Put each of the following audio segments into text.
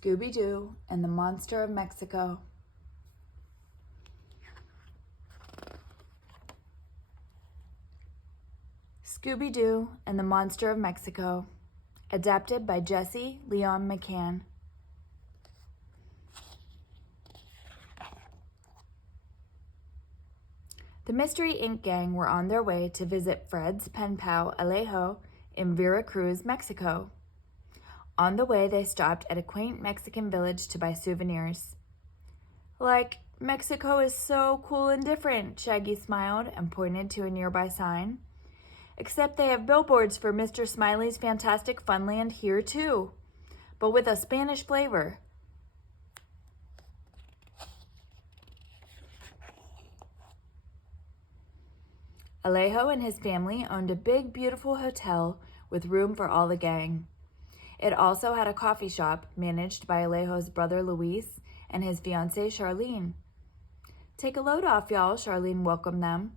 Scooby-Doo and the Monster of Mexico. Scooby-Doo and the Monster of Mexico, adapted by Jesse Leon McCann. The Mystery Inc. gang were on their way to visit Fred's pen pal Alejo in Veracruz, Mexico. On the way, they stopped at a quaint Mexican village to buy souvenirs. Like, Mexico is so cool and different, Shaggy smiled and pointed to a nearby sign. Except they have billboards for Mr. Smiley's Fantastic Funland here too, but with a Spanish flavor. Alejo and his family owned a big, beautiful hotel with room for all the gang. It also had a coffee shop managed by Alejo's brother Luis and his fiancée Charlene. Take a load off, y'all, Charlene welcomed them.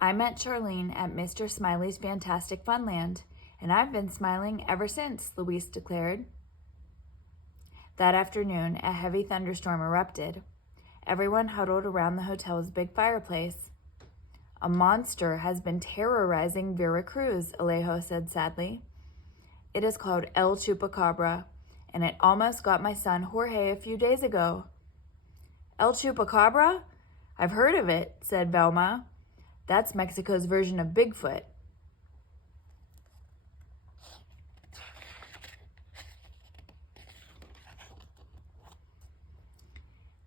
I met Charlene at Mr. Smiley's Fantastic Funland, and I've been smiling ever since, Luis declared. That afternoon, a heavy thunderstorm erupted. Everyone huddled around the hotel's big fireplace. A monster has been terrorizing Veracruz, Alejo said sadly. It is called El Chupacabra, and it almost got my son Jorge a few days ago. El Chupacabra? I've heard of it, said Velma. That's Mexico's version of Bigfoot.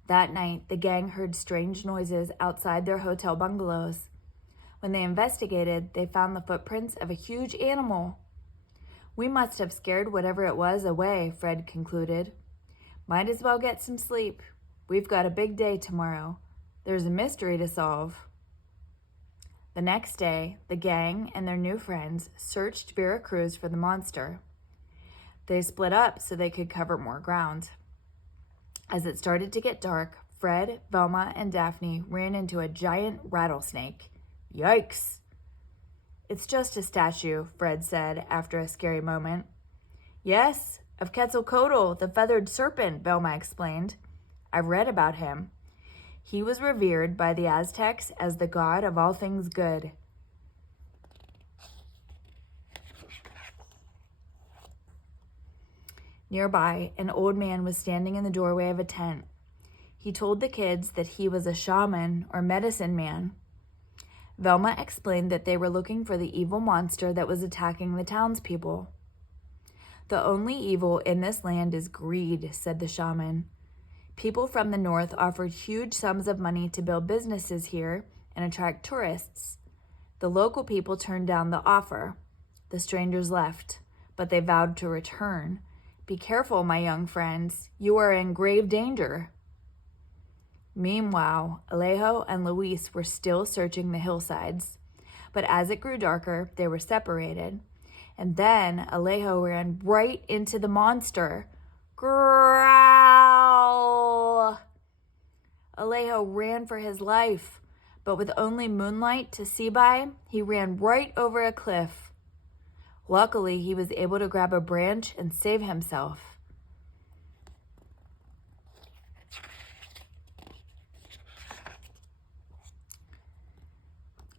That night, the gang heard strange noises outside their hotel bungalows. When they investigated, they found the footprints of a huge animal. We must have scared whatever it was away, Fred concluded. Might as well get some sleep. We've got a big day tomorrow. There's a mystery to solve. The next day, the gang and their new friends searched Veracruz for the monster. They split up so they could cover more ground. As it started to get dark, Fred, Velma, and Daphne ran into a giant rattlesnake. Yikes! It's just a statue, Fred said after a scary moment. Yes, of Quetzalcoatl, the feathered serpent, Velma explained. I've read about him. He was revered by the Aztecs as the god of all things good. Nearby, an old man was standing in the doorway of a tent. He told the kids that he was a shaman or medicine man. Velma explained that they were looking for the evil monster that was attacking the townspeople. The only evil in this land is greed, said the shaman. People from the north offered huge sums of money to build businesses here and attract tourists. The local people turned down the offer. The strangers left, but they vowed to return. Be careful, my young friends. You are in grave danger. Meanwhile, Alejo and Luis were still searching the hillsides. But as it grew darker, they were separated. And then Alejo ran right into the monster. Growl! Alejo ran for his life, but with only moonlight to see by, he ran right over a cliff. Luckily, he was able to grab a branch and save himself.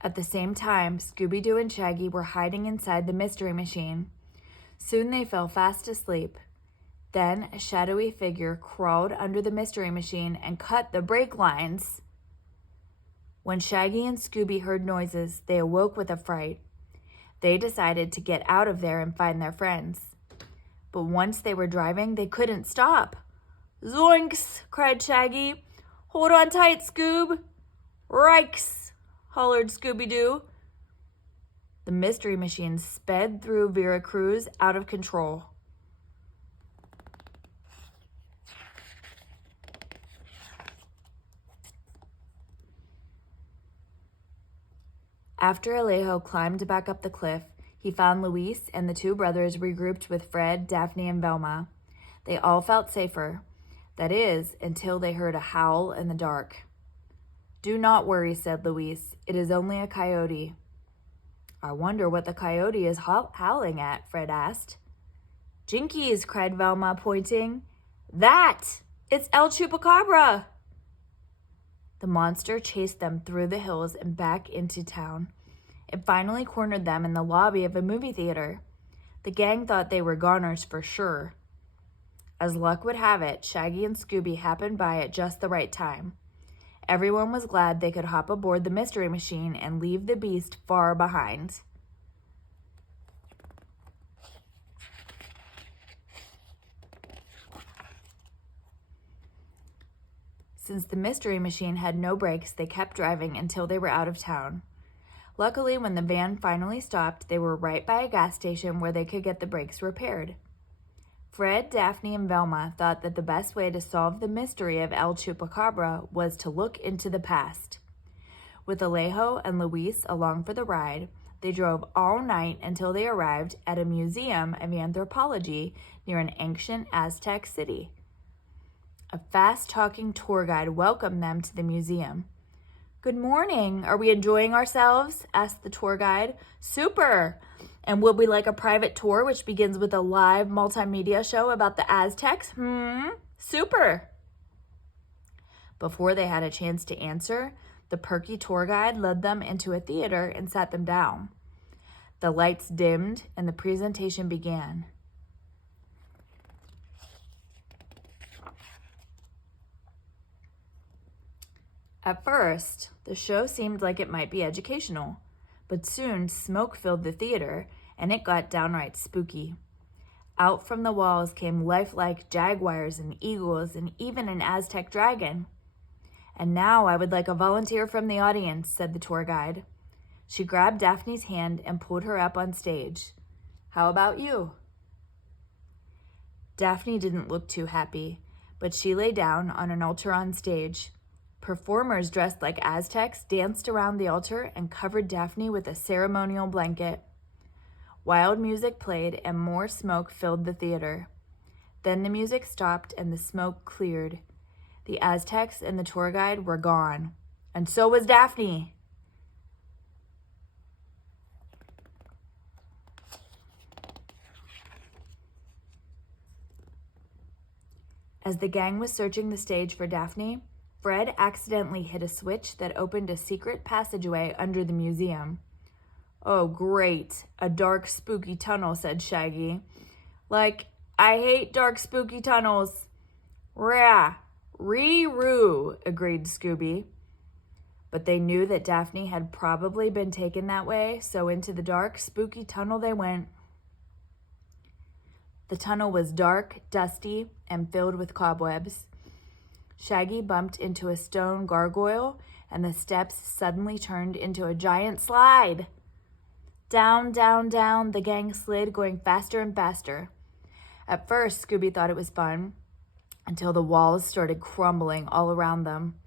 At the same time, Scooby-Doo and Shaggy were hiding inside the mystery machine. Soon they fell fast asleep. Then a shadowy figure crawled under the mystery machine and cut the brake lines. When Shaggy and Scooby heard noises, they awoke with a fright. They decided to get out of there and find their friends. But once they were driving, they couldn't stop. Zoinks! Cried Shaggy. Hold on tight, Scoob! Rikes! Hollered Scooby-Doo. The mystery machine sped through Veracruz out of control. After Alejo climbed back up the cliff, he found Luis and the two brothers regrouped with Fred, Daphne, and Velma. They all felt safer. That is, until they heard a howl in the dark. Do not worry, said Luis. It is only a coyote. I wonder what the coyote is howling at, Fred asked. Jinkies, cried Velma, pointing. That! It's El Chupacabra! The monster chased them through the hills and back into town. It finally cornered them in the lobby of a movie theater. The gang thought they were goners for sure. As luck would have it, Shaggy and Scooby happened by at just the right time. Everyone was glad they could hop aboard the mystery machine and leave the beast far behind. Since the mystery machine had no brakes, they kept driving until they were out of town. Luckily, when the van finally stopped, they were right by a gas station where they could get the brakes repaired. Fred, Daphne, and Velma thought that the best way to solve the mystery of El Chupacabra was to look into the past. With Alejo and Luis along for the ride, they drove all night until they arrived at a museum of anthropology near an ancient Aztec city. A fast-talking tour guide welcomed them to the museum. "Good morning. Are we enjoying ourselves?" asked the tour guide. "Super. And would we like a private tour which begins with a live multimedia show about the Aztecs? Super." Before they had a chance to answer, the perky tour guide led them into a theater and sat them down. The lights dimmed and the presentation began. At first, the show seemed like it might be educational, but soon smoke filled the theater and it got downright spooky. Out from the walls came lifelike jaguars and eagles and even an Aztec dragon. "And now I would like a volunteer from the audience," said the tour guide. She grabbed Daphne's hand and pulled her up on stage. "How about you?" Daphne didn't look too happy, but she lay down on an altar on stage. Performers dressed like Aztecs danced around the altar and covered Daphne with a ceremonial blanket. Wild music played and more smoke filled the theater. Then the music stopped and the smoke cleared. The Aztecs and the tour guide were gone, and so was Daphne. As the gang was searching the stage for Daphne, Fred accidentally hit a switch that opened a secret passageway under the museum. "Oh, great, a dark, spooky tunnel," said Shaggy. "Like, I hate dark, spooky tunnels." "Rah, ree-roo," agreed Scooby. But they knew that Daphne had probably been taken that way, so into the dark, spooky tunnel they went. The tunnel was dark, dusty, and filled with cobwebs. Shaggy bumped into a stone gargoyle, and the steps suddenly turned into a giant slide. Down, down, down, the gang slid, going faster and faster. At first, Scooby thought it was fun, until the walls started crumbling all around them.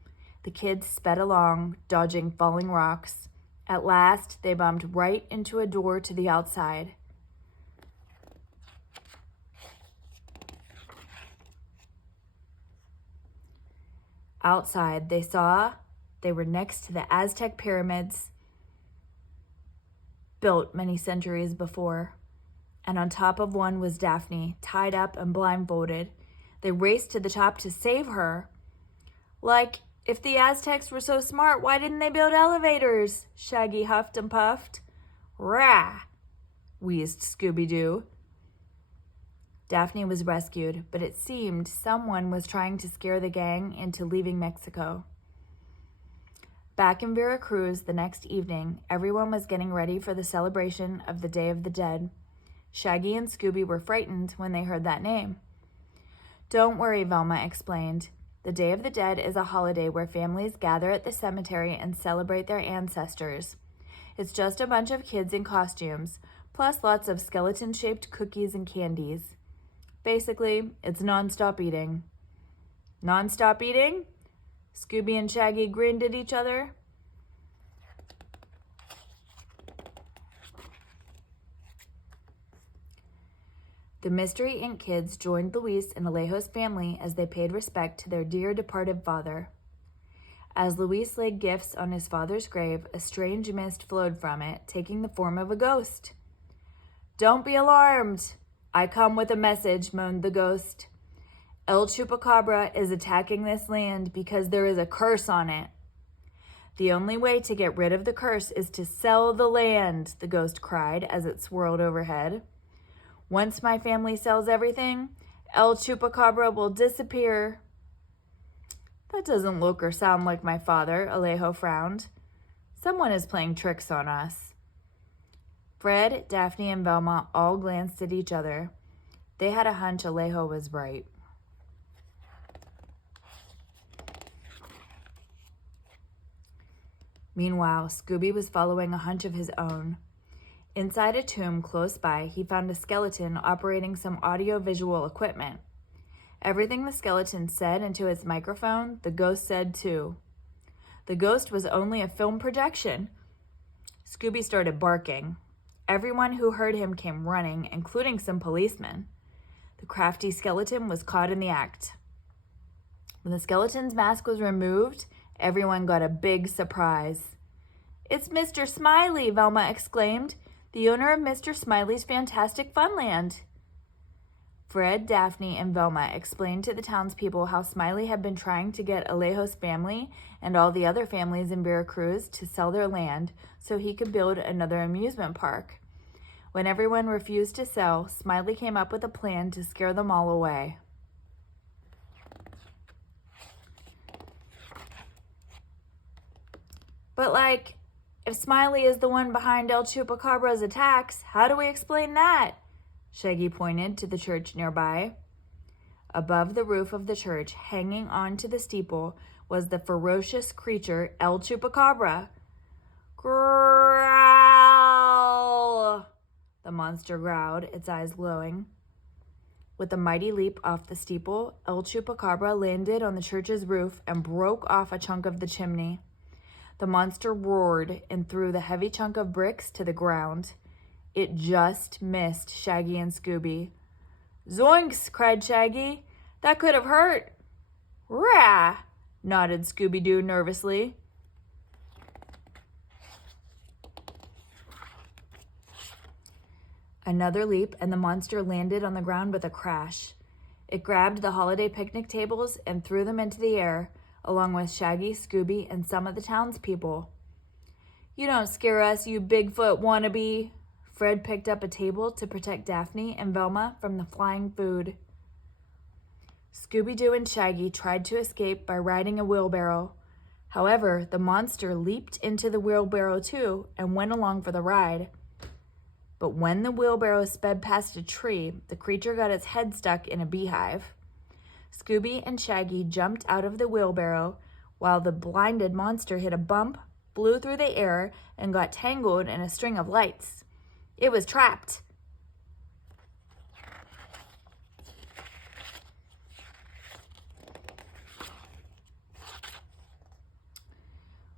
The kids sped along, dodging falling rocks. At last, they bumped right into a door to the outside. Outside, they saw they were next to the Aztec pyramids, built many centuries before. And on top of one was Daphne, tied up and blindfolded. They raced to the top to save her. "Like, if the Aztecs were so smart, why didn't they build elevators?" Shaggy huffed and puffed. "Rah!" wheezed Scooby-Doo. Daphne was rescued, but it seemed someone was trying to scare the gang into leaving Mexico. Back in Veracruz the next evening, everyone was getting ready for the celebration of the Day of the Dead. Shaggy and Scooby were frightened when they heard that name. "Don't worry," Velma explained. "The Day of the Dead is a holiday where families gather at the cemetery and celebrate their ancestors. It's just a bunch of kids in costumes, plus lots of skeleton-shaped cookies and candies. Basically, it's non-stop eating." "Non-stop eating?" Scooby and Shaggy grinned at each other. The Mystery Inc. kids joined Luis and Alejo's family as they paid respect to their dear departed father. As Luis laid gifts on his father's grave, a strange mist flowed from it, taking the form of a ghost. "Don't be alarmed. I come with a message," moaned the ghost. El Chupacabra is attacking this land because there is a curse on it. The only way to get rid of the curse is to sell the land, the ghost cried as it swirled overhead. Once my family sells everything, El Chupacabra will disappear. That doesn't look or sound like my father, Alejo frowned. Someone is playing tricks on us. Fred, Daphne, and Velma all glanced at each other. They had a hunch Alejo was right. Meanwhile, Scooby was following a hunch of his own. Inside a tomb close by, he found a skeleton operating some audio-visual equipment. Everything the skeleton said into its microphone, the ghost said too. The ghost was only a film projection. Scooby started barking. Everyone who heard him came running, including some policemen. The crafty skeleton was caught in the act. When the skeleton's mask was removed, everyone got a big surprise. "It's Mr. Smiley," Velma exclaimed, "the owner of Mr. Smiley's Fantastic Funland." Fred, Daphne, and Velma explained to the townspeople how Smiley had been trying to get Alejo's family and all the other families in Veracruz to sell their land so he could build another amusement park. When everyone refused to sell, Smiley came up with a plan to scare them all away. But if Smiley is the one behind El Chupacabra's attacks, how do we explain that? Shaggy pointed to the church nearby. Above the roof of the church, hanging on to the steeple, was the ferocious creature El Chupacabra. Growl! The monster growled, its eyes glowing. With a mighty leap off the steeple, El Chupacabra landed on the church's roof and broke off a chunk of the chimney. The monster roared and threw the heavy chunk of bricks to the ground. It just missed Shaggy and Scooby. "Zoinks!" cried Shaggy. "That could have hurt." "Rah!" nodded Scooby-Doo nervously. Another leap, and the monster landed on the ground with a crash. It grabbed the holiday picnic tables and threw them into the air, along with Shaggy, Scooby, and some of the townspeople. "You don't scare us, you Bigfoot wannabe." Fred picked up a table to protect Daphne and Velma from the flying food. Scooby-Doo and Shaggy tried to escape by riding a wheelbarrow. However, the monster leaped into the wheelbarrow too and went along for the ride. But when the wheelbarrow sped past a tree, the creature got its head stuck in a beehive. Scooby and Shaggy jumped out of the wheelbarrow while the blinded monster hit a bump, flew through the air, and got tangled in a string of lights. It was trapped.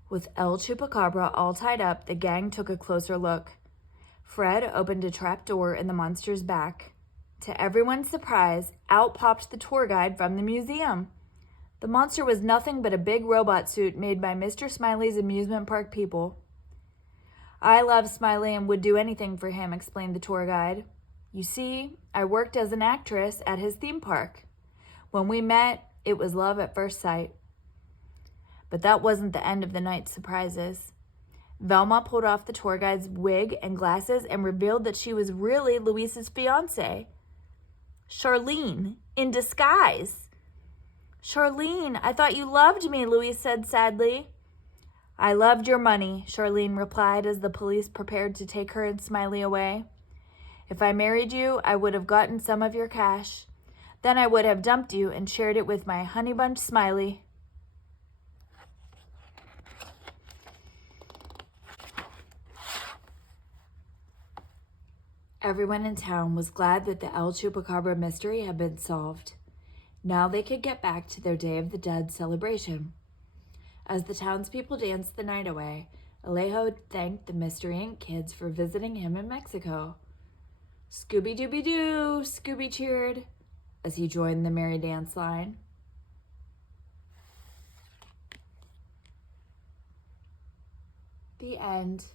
With El Chupacabra all tied up, the gang took a closer look. Fred opened a trap door in the monster's back. To everyone's surprise, out popped the tour guide from the museum. The monster was nothing but a big robot suit made by Mr. Smiley's amusement park people. "I love Smiley and would do anything for him," explained the tour guide. "You see, I worked as an actress at his theme park. When we met, it was love at first sight." But that wasn't the end of the night's surprises. Velma pulled off the tour guide's wig and glasses and revealed that she was really Luis's fiancée. Charlene, in disguise. "Charlene, I thought you loved me," Luis said sadly. "I loved your money," Charlene replied as the police prepared to take her and Smiley away. "If I married you, I would have gotten some of your cash. Then I would have dumped you and shared it with my honey bunch Smiley." Everyone in town was glad that the El Chupacabra mystery had been solved. Now they could get back to their Day of the Dead celebration. As the townspeople danced the night away, Alejo thanked the Mystery Inc. kids for visiting him in Mexico. "Scooby-Dooby-Doo!" Scooby cheered as he joined the merry dance line. The end.